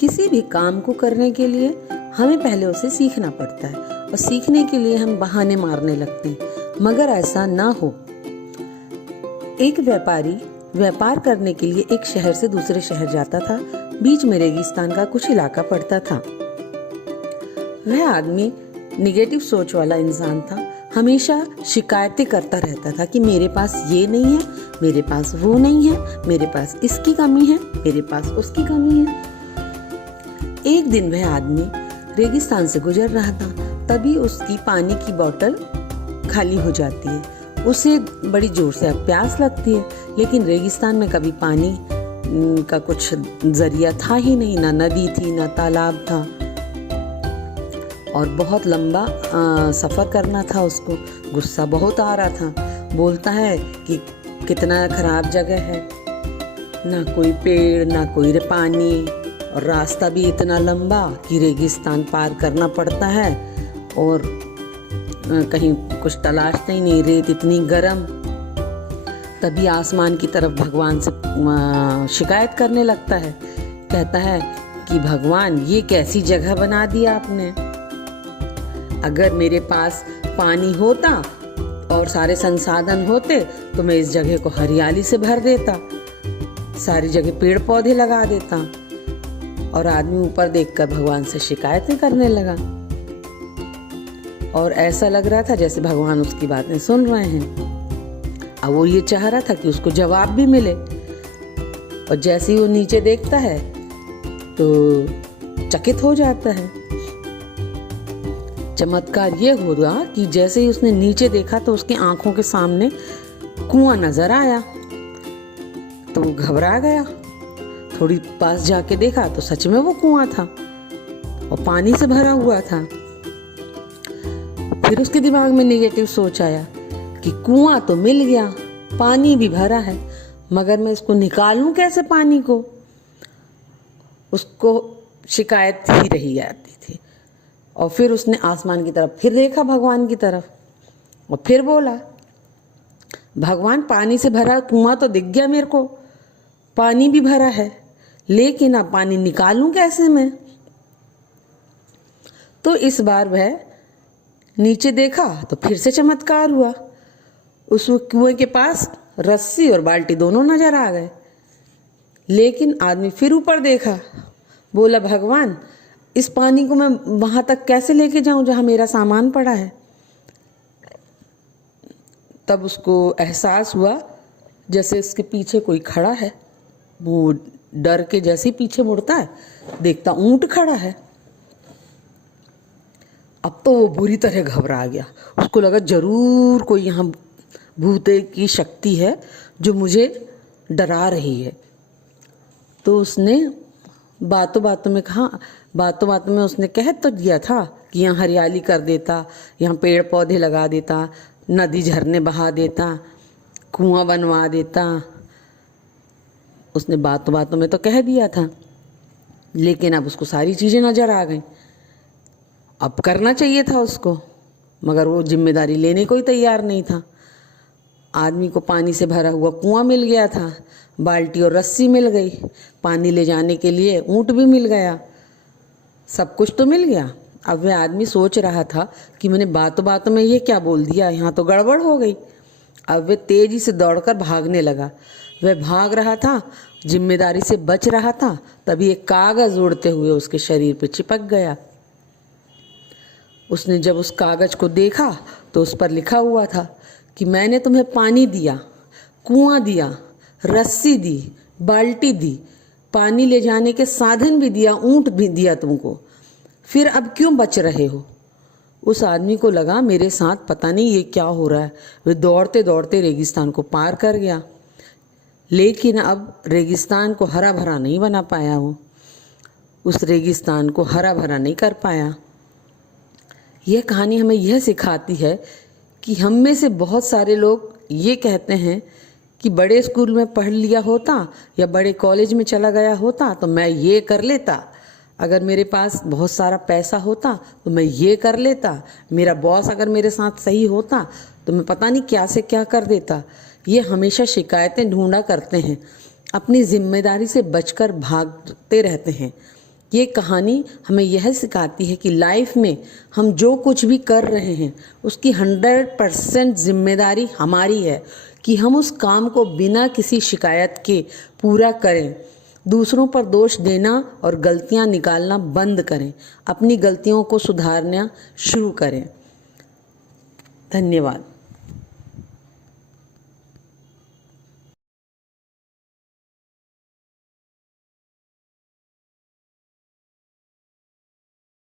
किसी भी काम को करने के लिए हमें पहले उसे सीखना पड़ता है और सीखने के लिए हम बहाने मारने लगते हैं, मगर ऐसा ना हो। एक व्यापारी व्यापार करने के लिए एक शहर से दूसरे शहर जाता था। बीच में रेगिस्तान का कुछ इलाका पड़ता था। वह आदमी निगेटिव सोच वाला इंसान था। हमेशा शिकायतें करता रहता था कि मेरे पास ये नहीं है, मेरे पास वो नहीं है, मेरे पास इसकी कमी है, मेरे पास उसकी कमी है। एक दिन वह आदमी रेगिस्तान से गुजर रहा था, तभी उसकी पानी की बोतल खाली हो जाती है। उसे बड़ी जोर से प्यास लगती है, लेकिन रेगिस्तान में कभी पानी का कुछ जरिया था ही नहीं, ना नदी थी ना तालाब था, और बहुत लंबा सफ़र करना था उसको। गुस्सा बहुत आ रहा था। बोलता है कि कितना खराब जगह है, ना कोई पेड़ ना कोई पानी, और रास्ता भी इतना लंबा कि रेगिस्तान पार करना पड़ता है, और कहीं कुछ तलाशते ही नहीं, रेत इतनी गर्म। तभी आसमान की तरफ भगवान से शिकायत करने लगता है। कहता है कि भगवान, ये कैसी जगह बना दी आपने। अगर मेरे पास पानी होता और सारे संसाधन होते तो मैं इस जगह को हरियाली से भर देता, सारी जगह पेड़ पौधे लगा देता। और आदमी ऊपर देखकर भगवान से शिकायतें करने लगा, और ऐसा लग रहा था जैसे भगवान उसकी बातें सुन रहे हैं। अब वो ये चाह रहा था कि उसको जवाब भी मिले, और जैसे ही वो नीचे देखता है तो चकित हो जाता है। चमत्कार ये हुआ कि जैसे ही उसने नीचे देखा तो उसकी आंखों के सामने कुआं नजर आया, तो वो घबरा गया। थोड़ी पास जाके देखा तो सच में वो कुआं था और पानी से भरा हुआ था। फिर उसके दिमाग में नेगेटिव सोच आया कि कुआं तो मिल गया, पानी भी भरा है, मगर मैं इसको निकालूं कैसे पानी को। उसको शिकायत ही रही आती थी। और फिर उसने आसमान की तरफ फिर देखा, भगवान की तरफ, और फिर बोला, भगवान, पानी से भरा कुआं तो दिख गया मेरे को, पानी भी भरा है, लेकिन अब पानी निकालूं कैसे मैं। तो इस बार वह नीचे देखा तो फिर से चमत्कार हुआ। उस कुएं के पास रस्सी और बाल्टी दोनों नजर आ गए। लेकिन आदमी फिर ऊपर देखा, बोला, भगवान, इस पानी को मैं वहां तक कैसे लेके जाऊं जहां मेरा सामान पड़ा है। तब उसको एहसास हुआ जैसे उसके पीछे कोई खड़ा है। वो डर के जैसे ही पीछे मुड़ता है, देखता ऊंट खड़ा है। अब तो वो बुरी तरह घबरा गया। उसको लगा जरूर कोई यहाँ भूते की शक्ति है जो मुझे डरा रही है। तो उसने बातों बातों में उसने कह तो दिया था कि यहाँ हरियाली कर देता, यहाँ पेड़ पौधे लगा देता, नदी झरने बहा देता, कुआं बनवा देता। उसने बातों बातों में तो कह दिया था, लेकिन अब उसको सारी चीज़ें नजर आ गई। अब करना चाहिए था उसको, मगर वो जिम्मेदारी लेने को ही तैयार नहीं था। आदमी को पानी से भरा हुआ कुआं मिल गया था, बाल्टी और रस्सी मिल गई, पानी ले जाने के लिए ऊंट भी मिल गया, सब कुछ तो मिल गया। अब वह आदमी सोच रहा था कि मैंने बातों बातों में ये क्या बोल दिया, यहाँ तो गड़बड़ हो गई। अब वह तेजी से दौड़कर भागने लगा। वह भाग रहा था, जिम्मेदारी से बच रहा था, तभी एक कागज उड़ते हुए उसके शरीर पर चिपक गया। उसने जब उस कागज को देखा तो उस पर लिखा हुआ था कि मैंने तुम्हें पानी दिया, कुआं दिया, रस्सी दी, बाल्टी दी, पानी ले जाने के साधन भी दिया, ऊंट भी दिया तुमको, फिर अब क्यों बच रहे हो। उस आदमी को लगा मेरे साथ पता नहीं ये क्या हो रहा है। वह दौड़ते दौड़ते रेगिस्तान को पार कर गया, लेकिन अब रेगिस्तान को हरा भरा नहीं बना पाया। वो उस रेगिस्तान को हरा भरा नहीं कर पाया। यह कहानी हमें यह सिखाती है कि हम में से बहुत सारे लोग ये कहते हैं कि बड़े स्कूल में पढ़ लिया होता या बड़े कॉलेज में चला गया होता तो मैं ये कर लेता, अगर मेरे पास बहुत सारा पैसा होता तो मैं ये कर लेता, मेरा बॉस अगर मेरे साथ सही होता तो मैं पता नहीं क्या से क्या कर देता। ये हमेशा शिकायतें ढूंढा करते हैं, अपनी जिम्मेदारी से बचकर भागते रहते हैं, ये कहानी हमें यह सिखाती है कि लाइफ में हम जो कुछ भी कर रहे हैं उसकी 100% जिम्मेदारी हमारी है कि हम उस काम को बिना किसी शिकायत के पूरा करें। दूसरों पर दोष देना और गलतियां निकालना बंद करें, अपनी गलतियों को सुधारना शुरू करें। धन्यवाद।